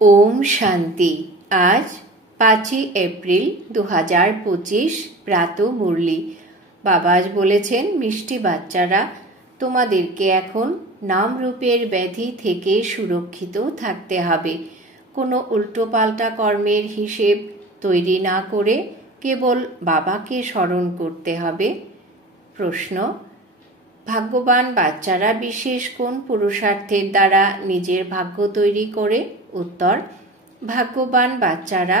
ওম শান্তি। আজ 5ই এপ্রিল 2025 প্রাত মুরলি। বাবা আজ বলেছেন, মিষ্টি বাচ্চারা, তোমাদেরকে এখন নামরূপের ব্যাধি থেকে সুরক্ষিত থাকতে হবে। কোনো উল্টোপাল্টা কর্মের হিসেব তৈরি না করে কেবল বাবাকে স্মরণ করতে হবে। প্রশ্ন: ভাগ্যবান বাচ্চারা বিশেষ কোন পুরুষার্থের দ্বারা নিজের ভাগ্য তৈরি করে? উত্তর: ভাগ্যবান বাচ্চারা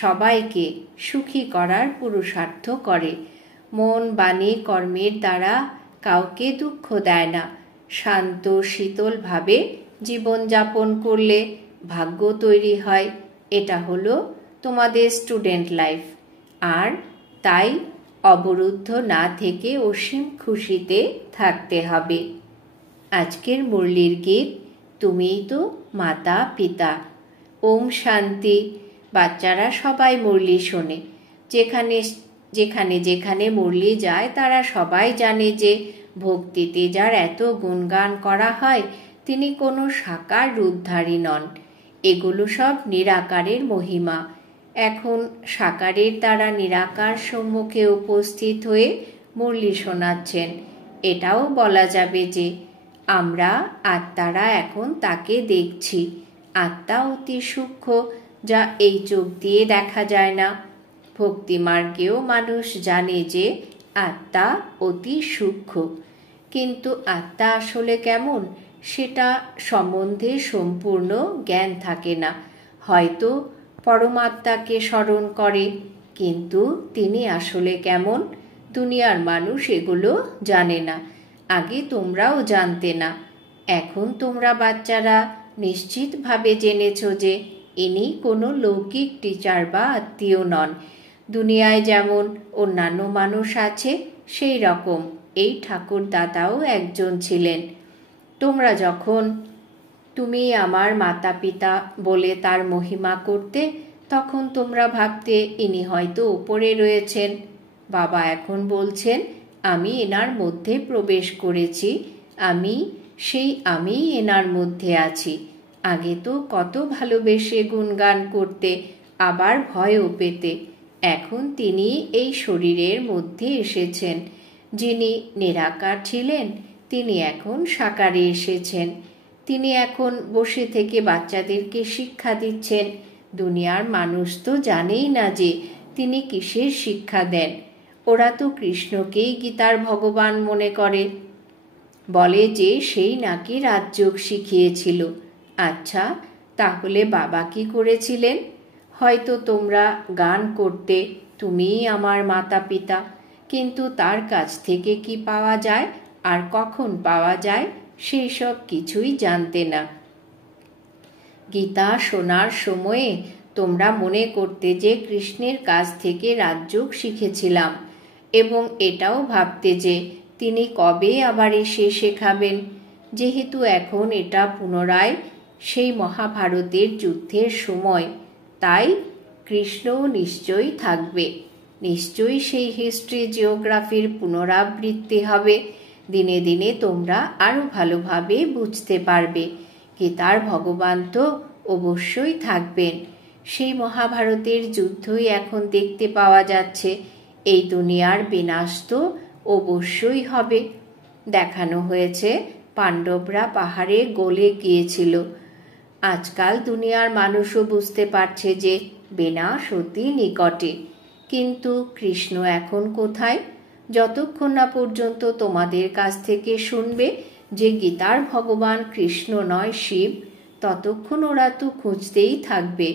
সবাইকে সুখী করার পুরুষার্থ করে। মন, বাণী, কর্মের দ্বারা কাউকে দুঃখ দেয় না। শান্ত শীতলভাবে জীবনযাপন করলে ভাগ্য তৈরি হয়। এটা হলো তোমাদের স্টুডেন্ট লাইফ। আর তাই অবরুদ্ধ না থেকে অসীম খুশিতে থাকতে হবে। আজকের মুরলির গীত তুমিই তো মাতা পিতা। ওম শান্তি। বাচ্চারা সবাই মুরলি শোনে। যেখানে যেখানে মুরলি যায় তারা সবাই জানে যে ভক্তিতে যার এত গুণগান করা হয় তিনি কোনো সাকার রূপধারী নন। এগুলো সব নিরাকারের মহিমা। এখন সাকারের দ্বারা নিরাকার সম্মুখে উপস্থিত হয়ে মুরলি শোনাচ্ছেন। এটাও বলা যাবে যে আমরা আত্মারা এখন তাকে দেখছি। আত্মা অতি সূক্ষ্ম, যা এই চোখ দিয়ে দেখা যায় না। ভক্তিমার্গেও মানুষ জানে যে আত্মা অতি সূক্ষ্ম, কিন্তু আত্মা আসলে কেমন সেটা সম্বন্ধে সম্পূর্ণ জ্ঞান থাকে না। হয়তো পরমাত্মাকে স্মরণ করে, কিন্তু তিনি আসলে কেমন দুনিয়ার মানুষ এগুলো জানে না। আগে তোমরাও জানতে না। এখন তোমরা বাচ্চারা নিশ্চিতভাবে জেনেছ যে ইনি কোনো লৌকিক টিচার বা আত্মীয় নন। দুনিয়ায় যেমন অন্যান্য মানুষ আছে সেই রকম এই ঠাকুর দাদাও একজন ছিলেন। তোমরা যখন তুমি আমার মাতা পিতা বলে তার মহিমা করতে, তখন তোমরা ভাবতে ইনি হয়তো উপরে রয়েছেন। বাবা এখন বলছেন, আমি এনার মধ্যে প্রবেশ করেছি। আমি এনার মধ্যে আছি। আগে তো কত ভালোবেসে গুণগান করতে, আবার ভয়ও পেতে। এখন তিনি এই শরীরের মধ্যে এসেছেন। যিনি নিরাকার ছিলেন তিনি এখন সাকারে এসেছেন। তিনি এখন বসে থেকে বাচ্চাদেরকে শিক্ষা দিচ্ছেন। দুনিয়ার মানুষ তো জানেই না যে তিনি কিসের শিক্ষা দেন। ওরা তো কৃষ্ণকেই গীতার ভগবান মনে করে, বলে যে সেই নাকি রাজযোগ শিখিয়েছিল। আচ্ছা, তাহলে বাবা কি করেছিলেন? হয়তো তোমরা গান করতে, তুমিই আমার মাতা পিতা, কিন্তু তার কাছ থেকে কি পাওয়া যায় আর কখন পাওয়া যায় সেই সব কিছুই জানতে না। গীতা শোনার সময়ে তোমরা মনে করতে যে কৃষ্ণের কাছ থেকে রাজযোগ শিখেছিলাম, এবং এটাও ভাবতে যে তিনি কবে আবার এসে শেখাবেন। যেহেতু এখন এটা পুনরায় সেই মহাভারতের যুদ্ধের সময়, তাই কৃষ্ণও নিশ্চয়ই থাকবে। নিশ্চয়ই সেই হিস্ট্রি জিওগ্রাফির পুনরাবৃত্তি হবে। দিনে দিনে তোমরা আরও ভালোভাবে বুঝতে পারবে। গীতার ভগবান তো অবশ্যই থাকবেন। সেই মহাভারতের যুদ্ধই এখন দেখতে পাওয়া যাচ্ছে। এই দুনিয়ার বিনাশ তো অবশ্যই হবে। দেখানো হয়েছে পাণ্ডবরা পাহাড়ে গলে গিয়েছিল। আজকাল দুনিয়ার মানুষও বুঝতে পারছে যে বিনাশ অতি নিকটে। কিন্তু কৃষ্ণ এখন কোথায়? যতক্ষণ না পর্যন্ত তোমাদের কাছ থেকে শুনবে যে গীতার ভগবান কৃষ্ণ নয় শিব, ততক্ষণ ওরা তো খুঁজতেই থাকবে।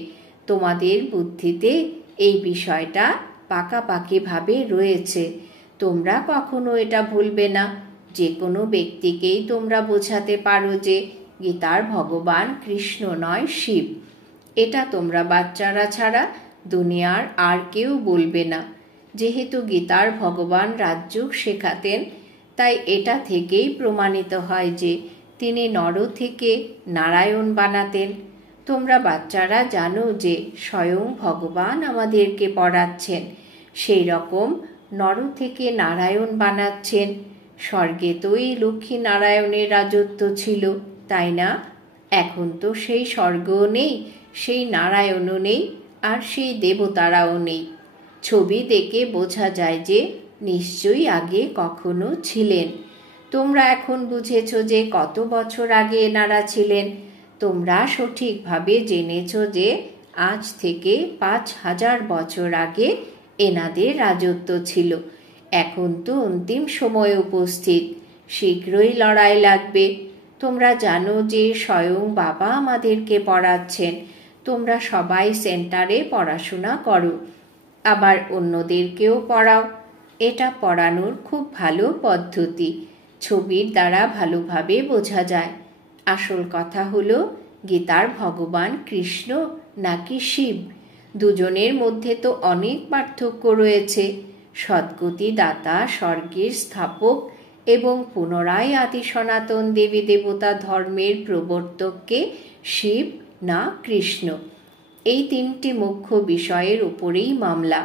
তোমাদের বুদ্ধিতে এই বিষয়টা পাকাপাকিভাবে রয়েছে। তোমরা কখনো এটা ভুলবে না। যে কোনো ব্যক্তিকেই তোমরা বোঝাতে পারো যে গীতার ভগবান কৃষ্ণ নয় শিব। এটা তোমরা বাচ্চারা ছাড়া দুনিয়ার আর কেউ বলবে না। যেহেতু গীতার ভগবান রাজযোগ শেখাতেন, তাই এটা থেকেই প্রমাণিত হয় যে তিনি নর থেকে নারায়ণ বানাতেন। তোমরা বাচ্চারা জানো যে স্বয়ং ভগবান আমাদেরকে পড়াচ্ছেন, সেই রকম নর থেকে নারায়ণ বানাচ্ছেন। স্বর্গে তো এই লক্ষ্মী নারায়ণের রাজত্ব ছিল, তাই না? এখন তো সেই স্বর্গও নেই, সেই নারায়ণও নেই, আর সেই দেবতারাও নেই। ছবি দেখে বোঝা যায় যে নিশ্চয়ই আগে কখনো ছিলেন। তোমরা এখন বুঝেছ যে কত বছর আগে এনারা ছিলেন। তোমরা সঠিকভাবে জেনেছ যে আজ থেকে 5000 বছর আগে এনাদের রাজত্ব ছিল। এখন তো অন্তিম সময় উপস্থিত, শীঘ্রই লড়াই লাগবে। তোমরা জানো যে স্বয়ং বাবা আমাদেরকে পড়াচ্ছেন। তোমরা সবাই সেন্টারে পড়াশোনা করো, আবার অন্যদেরকেও পড়াও। এটা পড়ানোর খুব ভালো পদ্ধতি, ছবির দ্বারা ভালোভাবে বোঝা যায়। আসল কথা হলো গীতার ভগবান কৃষ্ণ নাকি শিব, দুজনের মধ্যে তো অনেক পার্থক্য রয়েছে। সদ্গতি দাতা, স্বর্গের স্থাপক এবং পুনরায় আদি সনাতন দেবী দেবতা ধর্মের প্রবর্তককে শিব না কৃষ্ণ, এই তিনটি মুখ্য বিষয়ের উপরেই মামলা।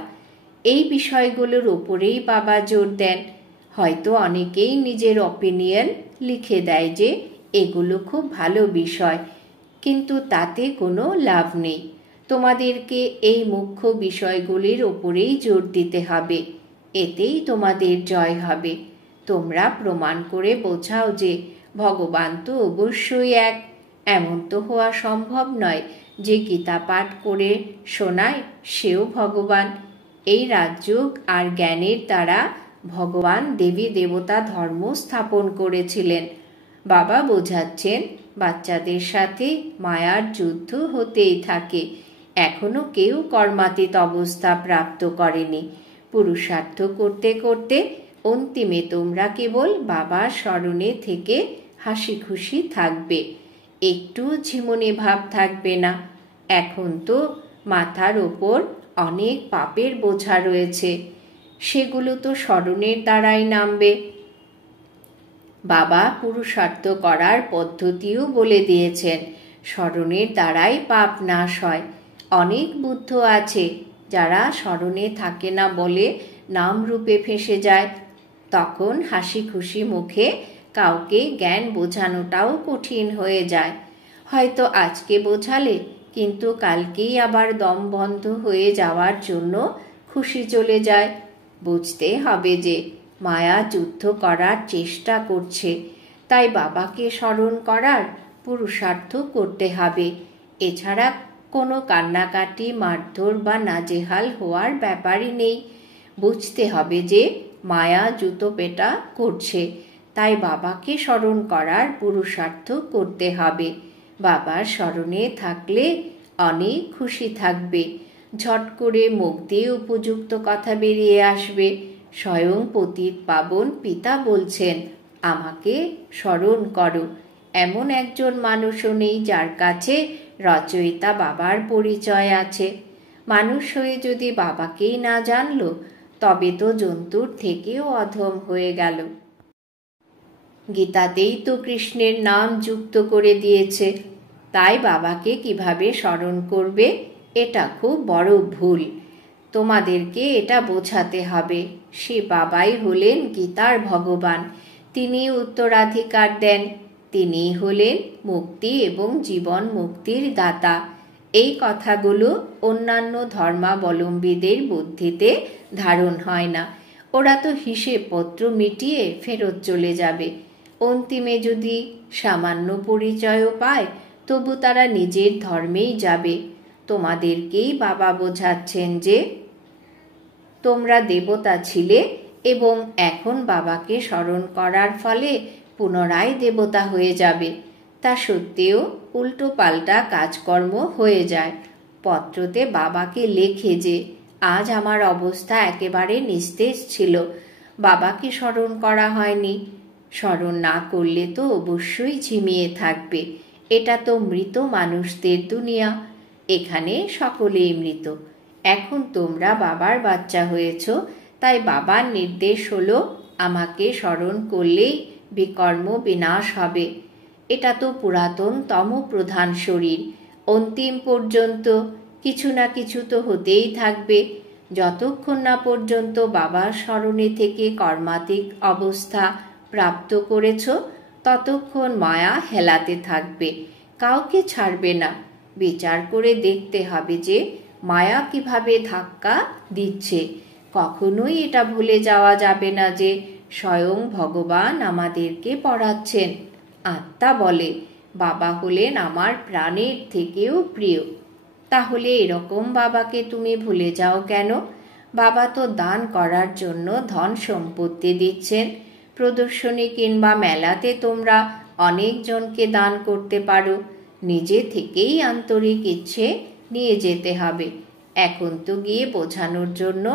এই বিষয়গুলোর উপরেই বাবা জোর দেন। হয়তো অনেকেই নিজের অপিনিয়ন লিখে দেয় যে এগুলো খুব ভালো বিষয়, কিন্তু তাতে কোনো লাভ নেই। তোমাদেরকে এই মুখ্য বিষয়গুলির উপরেই জোর দিতে হবে, এতেই তোমাদের জয় হবে। তোমরা প্রমাণ করে বোঝাও যে ভগবান তো অবশ্যই এক। এমন তো হওয়া সম্ভব নয় যে গীতা পাঠ করে শোনায় সেও ভগবান। এই রাজযোগ আর জ্ঞানের দ্বারা ভগবান দেবী দেবতা ধর্ম স্থাপন করেছিলেন। বাবা বোঝাচ্ছেন বাচ্চাদের সাথে মায়ার যুদ্ধ হতেই থাকে। এখনো কেউ কর্মাতীত অবস্থা প্রাপ্ত করেনি। পুরুষার্থ করতে করতে অন্তিমে তোমরা কেবল বাবার স্মরণে থেকে হাসি খুশি থাকবে, একটু ঝিমুনি ভাব থাকবে না। এখন তো মাথার ওপর অনেক পাপের বোঝা রয়েছে, সেগুলো তো স্মরণের দ্বারাই নামবে। বাবা পুরুষার্থ করার পদ্ধতিও বলে দিয়েছেন, স্মরণের দ্বারাই পাপ নাশ হয়। অনেক বুদ্ধ আছে যারা স্মরণে থাকে না বলে নাম রূপে ফেঁসে যায়। তখন হাসি খুশি মুখে কাউকে জ্ঞান বোঝানোটাও কঠিন হয়ে যায়। হয়তো আজকে বোঝালে কিন্তু কালকেই আবার দম বন্ধ হয়ে যাওয়ার জন্য খুশি চলে যায়। বুঝতে হবে যে মায়া যুদ্ধ করার চেষ্টা করছে, তাই বাবাকে স্মরণ করার পুরুষার্থ করতে হবে। এছাড়া কোনো কান্নাকাটি, মারধর বা নাজেহাল হওয়ার ব্যাপারই নেই। বুঝতে হবে যে মায়া জুতো পেটা করছে, তাই বাবাকে স্মরণ করার পুরুষার্থ করতে হবে। বাবার স্মরণে থাকলে অনেক খুশি থাকবে। ঝট করে মুখ দিয়ে উপযুক্ত কথা বেরিয়ে আসবে। স্বয়ং পতিত পাবন পিতা বলছেন, আমাকে স্মরণ করো। এমন একজন মানুষও নেই যার কাছে রচয়িতা বাবার পরিচয় আছে। মানুষ হয়ে যদি বাবাকেই না জানলো, তবে তো জন্তুর থেকেও অধম হয়ে গেল। গীতাতেই তো কৃষ্ণের নাম যুক্ত করে দিয়েছে, তাই বাবাকে কিভাবে স্মরণ করবে এটা খুব বড় ভুল। তোমাদেরকে এটা বোঝাতে হবে, সে বাবাই হলেন গীতার ভগবান। তিনি উত্তরাধিকার দেন, তিনি হলেন মুক্তি এবং জীবন মুক্তির দাতা। এই কথাগুলো অন্যান্য ধর্মাবলম্বীদের বুদ্ধিতে ধারণ হয় না। ওরা তো হিসেবপত্র মিটিয়ে ফেরত চলে যাবে। অন্তিমে যদি সামান্য পরিচয়ও পায়, তবু তারা নিজের ধর্মেই যাবে। তোমাদেরকেই বাবা বোঝাচ্ছেন যে তোমরা দেবতা ছিলে এবং এখন বাবাকে স্মরণ করার ফলে পুনরায় দেবতা হয়ে যাবে। তা সত্ত্বেও উল্টো পাল্টা কাজকর্ম হয়ে যায়। পত্রতে বাবাকে লেখে যে আজ আমার অবস্থা একেবারে নিস্তেজ ছিল, বাবাকে স্মরণ করা হয়নি। স্মরণ না করলে তো অবশ্যই ঝিমিয়ে থাকবে। এটা তো মৃত মানুষদের দুনিয়া, এখানে সকলেই মৃত। এখন তোমরা বাবার বাচ্চা হয়েছ, তাই বাবার নির্দেশ হলো আমাকে স্মরণ করলেই বিকর্ম বিনাশ হবে। এটা তো পুরাতন তমপ্রধান শরীর, অন্তিম পর্যন্ত কিছু না কিছু তো হতেই থাকবে। যতক্ষণ না পর্যন্ত বাবার স্মরণে থেকে কর্মাতিক অবস্থা প্রাপ্ত করেছ, ততক্ষণ মায়া হেলাতে থাকবে। কাউকে ছাড়বে না। বিচার করে দেখতে হবে যে মায়া কিভাবে ধাক্কা দিচ্ছে। কখনোই এটা ভুলে যাওয়া যাবে না যে স্বয়ং ভগবান আমাদেরকে পড়াচ্ছেন। আত্মা বলে, বাবা হলেন আমার প্রাণের থেকেও প্রিয়। তাহলে এরকম বাবাকে তুমি ভুলে যাও কেন? বাবা তো দান করার জন্য ধন সম্পত্তি দিচ্ছেন। প্রদর্শনী কিংবা মেলাতে তোমরা অনেকজনকে দান করতে পারো। নিজে থেকেই আন্তরিক ইচ্ছে নিয়ে যেতে হবে। এখন তো গিয়ে বোঝানোর জন্য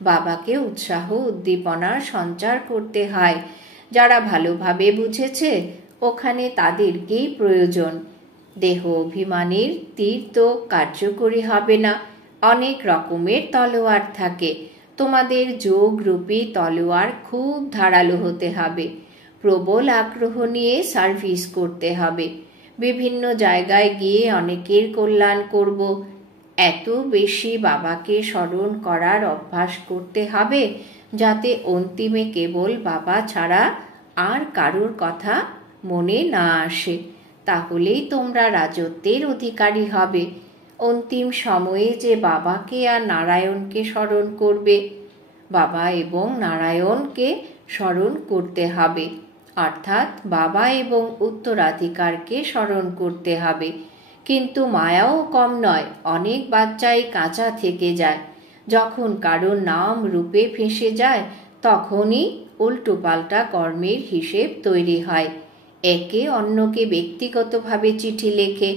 বাবাকে উৎসাহ উদ্দীপনার সঞ্চার করতে হয়। যারা ভালোভাবে বুঝেছে ওখানে তাদেরকেই প্রয়োজন। দেহ অভিমানীর তীর তো কার্যকরী হবে না। অনেক রকমের তলোয়ার থাকে। তোমাদের যোগরূপী তলোয়ার খুব ধারালো হতে হবে। প্রবল আগ্রহ নিয়ে সার্ভিস করতে হবে। বিভিন্ন জায়গায় গিয়ে অনেকের কল্যাণ করব। এত বেশি বাবাকে স্মরণ করার অভ্যাস করতে হবে যাতে অন্তিমে কেবল বাবা ছাড়া আর কারোর কথা মনে না আসে। তাহলেই তোমরা রাজত্বের অধিকারী হবে। অন্তিম সময়ে যে বাবাকে আর নারায়ণকে স্মরণ করবে, বাবা এবং নারায়ণকে স্মরণ করতে হবে, অর্থাৎ বাবা এবং উত্তরাধিকারকে স্মরণ করতে হবে। কিন্তু মায়াও কম নয়। অনেক বাচ্চাই কাঁচা থেকে যায়। যখন কারোর নাম রূপে ফেঁসে যায় তখনই উল্টোপাল্টা কর্মের হিসেব তৈরি হয়। একে অন্যকে ব্যক্তিগতভাবে চিঠি লেখে।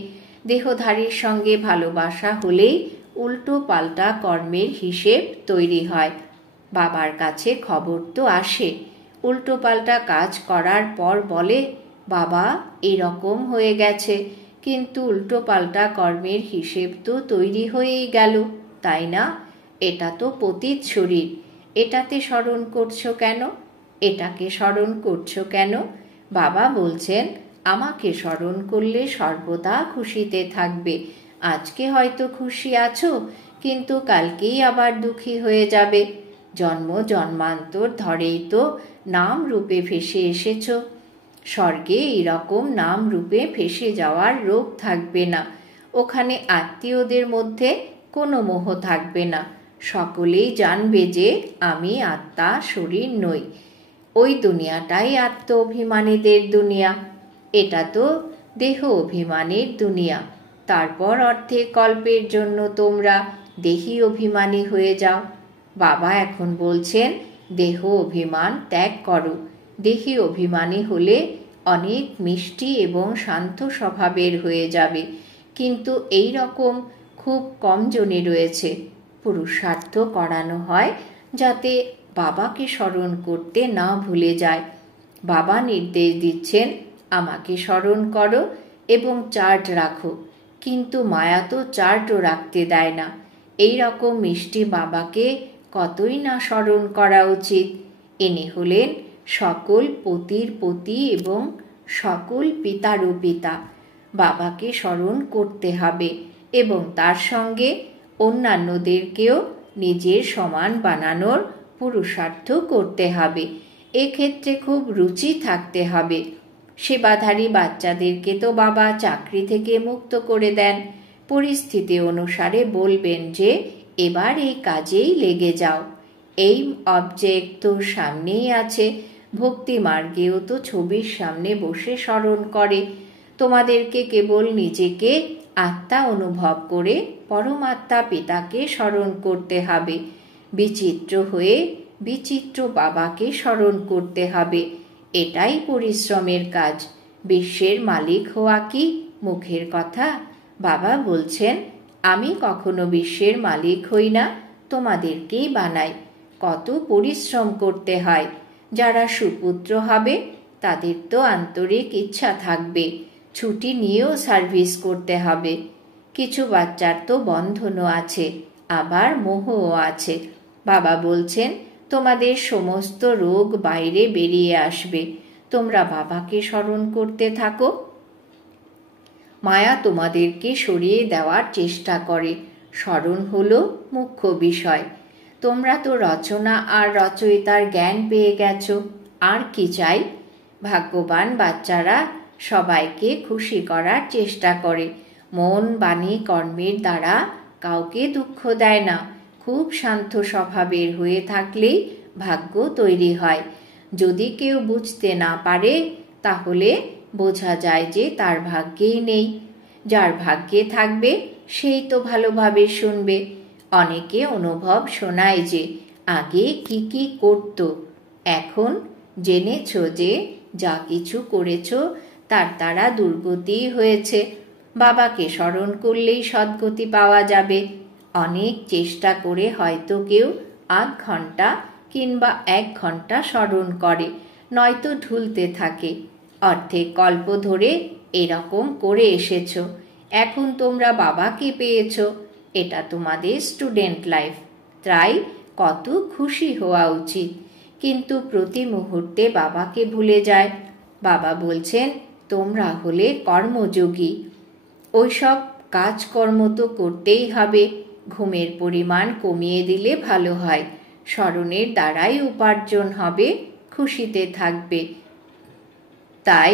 দেহধারীর সঙ্গে ভালোবাসা হলেই উল্টো পাল্টা কর্মের হিসেব তৈরি হয়। বাবার কাছে খবর তো আসে। উল্টো পাল্টা কাজ করার পর বলে, বাবা এরকম হয়ে গেছে, কিন্তু উল্টো পাল্টা কর্মের হিসেব তো তৈরি হয়েই গেল, তাই না? এটা তো পতিত শরীর, এটাতে স্মরণ করছো কেন? এটাকে স্মরণ করছো কেন? বাবা বলছেন, আমাকে স্মরণ করলে সর্বদা খুশিতে থাকবে। আজকে হয়তো খুশি আছো, কিন্তু কালকেই আবার দুঃখী হয়ে যাবে। জন্ম জন্মান্তর ধরেই তো নাম রূপে ভেসে এসেছো। স্বর্গে এইরকম নাম রূপে ফেসে যাওয়ার রোগ থাকবে না। ওখানে আত্মীয়দের মধ্যে কোনো মোহ থাকবে না। সকলেই জানবে যে আমি আত্মা, শরীর নই। ওই দুনিয়াটাই আত্ম অভিমানীদের দুনিয়া। এটা তো দেহ অভিমানের দুনিয়া। তারপর অর্ধেক কল্পের জন্য তোমরা দেহী অভিমানী হয়ে যাও। বাবা এখন বলছেন, দেহ অভিমান ত্যাগ করো। দেহী অভিমানী হলে অনেক মিষ্টি এবং শান্ত স্বভাবের হয়ে যাবে। কিন্তু এই রকম খুব কম জনই রয়েছে। পুরুষার্থ করানো হয় যাতে বাবাকে স্মরণ করতে না ভুলে যায়। বাবা নির্দেশ দিচ্ছেন, আমাকে স্মরণ করো এবং চার্ট রাখো। কিন্তু মায়া তো চার্টও রাখতে দেয় না। এই রকম মিষ্টি বাবাকে কতই না স্মরণ করা উচিত। ইনি হলেন সকল পতির পতি এবং সকল পিতারও পিতা। বাবাকে স্মরণ করতে হবে এবং তার সঙ্গে অন্যান্যদেরকেও নিজের সমান বানানোর পুরুষার্থ করতে হবে। এক্ষেত্রে খুব রুচি থাকতে হবে। সেবাধারী বাচ্চাদেরকে তো বাবা চাকরি থেকে মুক্ত করে দেন। পরিস্থিতি অনুসারে বলবেন যে এবার এই কাজেই লেগে যাও। এই অবজেক্ট তো সামনেই আছে। ভক্তি মার্গেও তো ছবির সামনে বসে স্মরণ করে। তোমাদেরকে কেবল নিজেকে আত্মা অনুভব করে পরমাত্মা পিতাকে স্মরণ করতে হবে। বিচিত্র হয়ে বিচিত্র বাবাকে স্মরণ করতে হবে। এটাই পরিশ্রমের কাজ। বিশ্বের মালিক হওয়া কি মুখের কথা? বাবা বলছেন, আমি কখনো বিশ্বের মালিক হই না, তোমাদেরকেই বানাই। কত পরিশ্রম করতে হয়। যারা সুপুত্র হবে তাদের তো আন্তরিক ইচ্ছা থাকবে। ছুটি নিয়েও সার্ভিস করতে হবে। কিছু বাচ্চার তো বন্ধনও আছে, আবার মোহও আছে। বাবা বলছেন, তোমাদের সমস্ত রোগ বাইরে বেরিয়ে আসবে। তোমরা বাবাকে স্মরণ করতে থাকো। মায়া তোমাদেরকে সরিয়ে দেওয়ার চেষ্টা করে। স্মরণ হলো মুখ্য বিষয়। তোমরা তো রচনা আর রচয়িতার জ্ঞান পেয়ে গেছো। আর কি চাই? ভাগ্যবান বাচ্চারা সবাইকে খুশি করার চেষ্টা করে, মন বাণী কর্মের দ্বারা কাউকে দুঃখ দেয় না। খুব শান্ত স্বভাবের হয়ে থাকলেই ভাগ্য তৈরি হয়। যদি কেউ বুঝতে না পারে তাহলে বোঝা যায় যে তার ভাগ্যেই নেই। যার ভাগ্যে থাকবে সেই তো ভালোভাবে শুনবে। অনেকে অনুভব শোনায় যে আগে কি কি করত, এখন জেনেছ যে যা কিছু করেছ তার দ্বারা দুর্গতি হয়েছে। বাবাকে স্মরণ করলেই সদ্গতি পাওয়া যাবে। অনেক চেষ্টা করে হয়তো কেউ আধ ঘন্টা কিংবা 1 ঘন্টা স্মরণ করে, নয়তো ঢুলতে থাকে। অর্ধেক কল্প ধরে এরকম করে এসেছ, এখন তোমরা বাবাকে পেয়েছ। এটা তোমাদের স্টুডেন্ট লাইফ, তাই কত খুশি হওয়া উচিত। কিন্তু প্রতি মুহূর্তে বাবাকে ভুলে যায়। বাবা বলছেন তোমরা হলে কর্মযোগী, ওইসব কাজকর্ম তো করতেই হবে। ঘুমের পরিমাণ কমিয়ে দিলে ভালো হয়। স্মরণের দ্বারাই উপার্জন হবে, খুশিতে থাকবে। তাই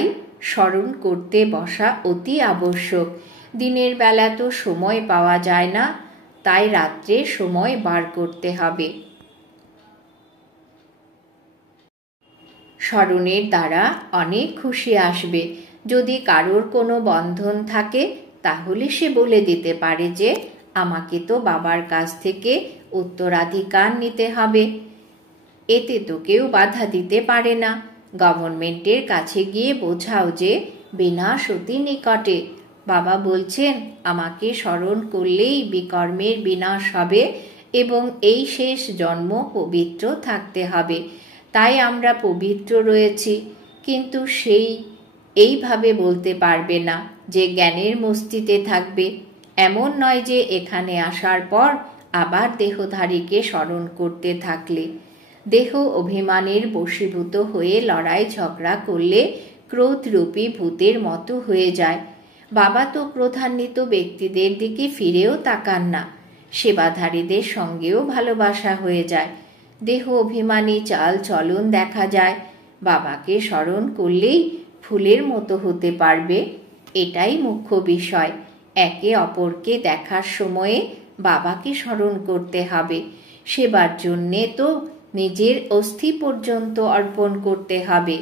স্মরণ করতে বসা অতি আবশ্যক। দিনের বেলা তো সময় পাওয়া যায় না, তাই রাত্রে সময় বার করতে হবে। স্মরণের দ্বারা অনেক খুশি আসবে। যদি কারোর কোনো বন্ধন থাকে তাহলে সে বলে দিতে পারে যে আমাকে তো বাবার কাছ থেকে উত্তরাধিকার নিতে হবে। এতে তো কেউ বাধা দিতে পারে না। গভর্নমেন্টের কাছে গিয়ে বোঝাও যে বিনাশ অতি নিকটে। বাবা বলছেন আমাকে স্মরণ করলেই বিকর্মের বিনাশ হবে এবং এই শেষ জন্ম পবিত্র থাকতে হবে। তাই আমরা পবিত্র রয়েছি। কিন্তু এইভাবে বলতে পারবে না যে জ্ঞানের মস্তিতে থাকবে। এমন নয় যে এখানে আসার পর আবার দেহধারীকে স্মরণ করতে থাকলে। দেহ অভিমানের বশীভূত হয়ে লড়াই ঝগড়া করলে ক্রোধরূপী ভূতের মতো হয়ে যায়। বাবা তো ক্রোধান্বিত ব্যক্তিদের দিকে ফিরেও তাকান না। সেবাধারীদের সঙ্গেও ভালোবাসা হয়ে যায়। দেহ অভিমানী চাল চলন দেখা যায়। বাবাকে স্মরণ করলেই ফুলের মতো হতে পারবে, এটাই মুখ্য বিষয়। একে অপরকে দেখার সময়ে বাবাকে স্মরণ করতে হবে। সেবার জন্যে তো নিজের অস্থি পর্যন্ত অর্পণ করতে হবে।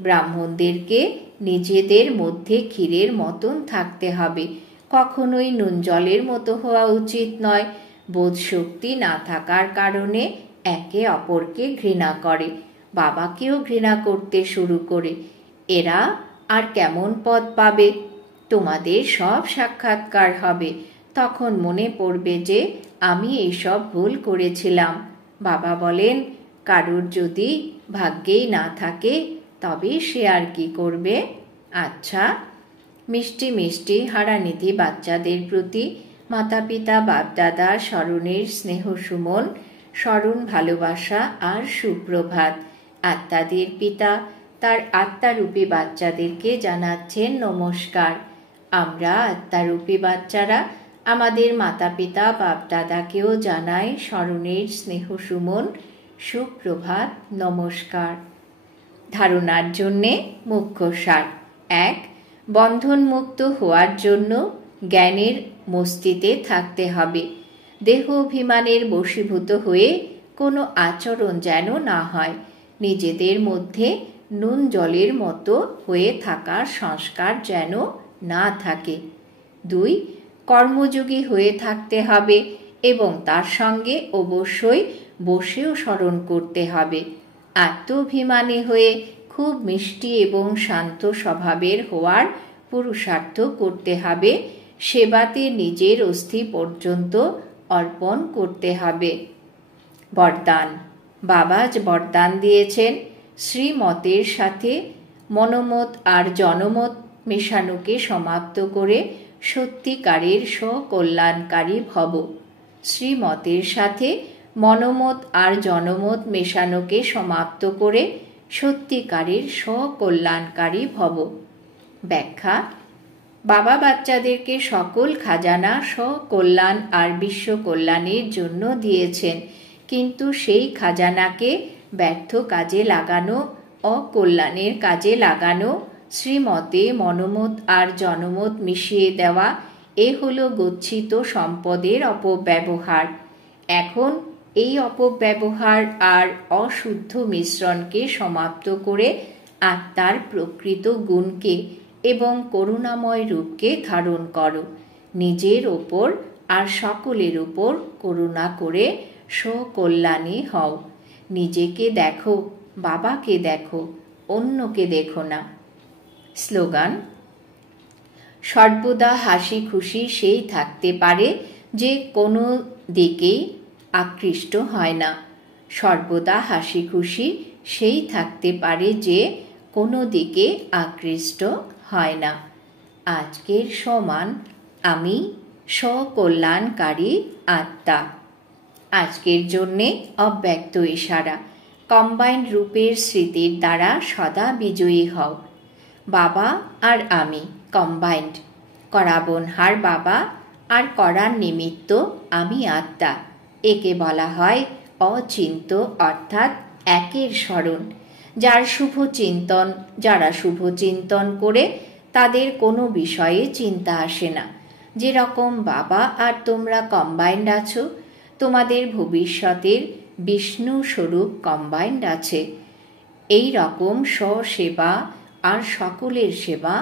ব্রাহ্মণদেরকে নিজেদের মধ্যে ক্ষীরের মতন থাকতে হবে, কখনোই নুন জলের মতো হওয়া উচিত নয়। বোধ শক্তি না থাকার কারণে একে অপরকে ঘৃণা করে, বাবাকেও ঘৃণা করতে শুরু করে। এরা আর কেমন পদ পাবে? তোমাদের সব সাক্ষাৎকার হবে, তখন মনে পড়বে যে আমি এইসব ভুল করেছিলাম। বাবা বলেন কারুর যদি ভাগ্যেই না থাকে তবে সে আর কি করবে? আচ্ছা, মিষ্টি মিষ্টি হারানিধি বাচ্চাদের প্রতি মাতা পিতা বাপদাদা স্মরণের স্নেহ সুমন, স্মরণ ভালোবাসা আর সুপ্রভাত। আত্মাদের পিতা তার আত্মারূপী বাচ্চাদেরকে জানাচ্ছেন নমস্কার। আমরা আত্মারূপী বাচ্চারা আমাদের মাতা পিতা বাপদাদাকেও জানাই স্মরণের স্নেহ সুমন, সুপ্রভাত, নমস্কার। ধারণার জন্যে মুখ্য সার: 1. বন্ধনমুক্ত হওয়ার জন্য জ্ঞানের মস্তিতে থাকতে হবে। দেহ অভিমানের বশীভূত হয়ে কোনো আচরণ যেন না হয়। নিজেদের মধ্যে নুন জলের মতো হয়ে থাকার সংস্কার যেন না থাকে। 2. কর্মযোগী হয়ে থাকতে হবে এবং তার সঙ্গে অবশ্যই বসেও স্মরণ করতে হবে। আত্মাভিমানী হয়ে খুব মিষ্টি এবং শান্ত স্বভাবের হওয়ার পুরুষার্থ করতে হবে। সেবাতে নিজের অস্থি পর্যন্ত অর্পণ করতে হবে। বরদান: বাবা বরদান দিয়েছেন শ্রীমতের সাথে মনোমত আর জনমত মেশানোকে সমাপ্ত করে সত্যিকারের স্বকল্যাণকারী ভব। শ্রীমতের সাথে মনোমত আর জনমত মেশানোকে সমাপ্ত করে সত্যিকারের স্বকল্যাণকারী ভব। ব্যাখ্যা: বাবা বাচ্চাদেরকে সকল খাজানা স্বকল্যাণ আর বিশ্ব কল্যাণের জন্য দিয়েছেন, কিন্তু সেই খাজানাকে ব্যর্থ কাজে লাগানো, অকল্যাণের কাজে লাগানো শ্রীমতে মনোমত আর জনমত মিশিয়ে দেওয়া, এ হলো গচ্ছিত সম্পদের অপব্যবহার। এখন এই অপব্যবহার আর অশুদ্ধ মিশ্রণকে সমাপ্ত করে আত্মার প্রকৃত গুণকে এবং করুণাময় রূপকে ধারণ করো। নিজের ওপর আর সকলের উপর করুণা করে সকল্যাণী হও। নিজেকে দেখো, বাবাকে দেখো, অন্যকে দেখো না। স্লোগান: সর্বদা হাসি খুশি সেই থাকতে পারে যে কোনো দিকেই আকৃষ্ট হয় না। সর্বদা হাসি খুশি সেই থাকতে পারে যে কোনো দিকে আকৃষ্ট হয় না। আজকের সমান আমি সকল্যাণকারী আত্মা। আজকের জন্যে অব্যক্ত ইশারা। কম্বাইন্ড রূপের স্মৃতির দ্বারা সদা বিজয়ী হও। বাবা আর আমি কম্বাইন্ড। করাবনহার বাবা আর করার নিমিত্ত আমি আত্মা। একে বলা হয় অচিন্ত, অর্থাৎ একের স্মরণ। যারা শুভ চিন্তন করে তাদের কোনো বিষয়ে চিন্তা আসে না। যেরকম বাবা আর তোমরা কম্বাইন্ড আছো, তোমাদের ভবিষ্যতের বিষ্ণু স্বরূপ কম্বাইন্ড আছে। এই রকম স্বসেবা আর সকলের সেবা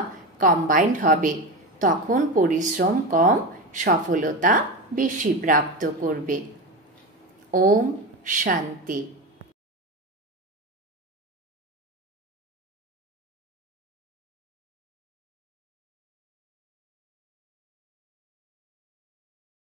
কম্বাইন্ড হবে। তখন পরিশ্রম কম, সফলতা বেশি প্রাপ্ত করবে। ওম শান্তি।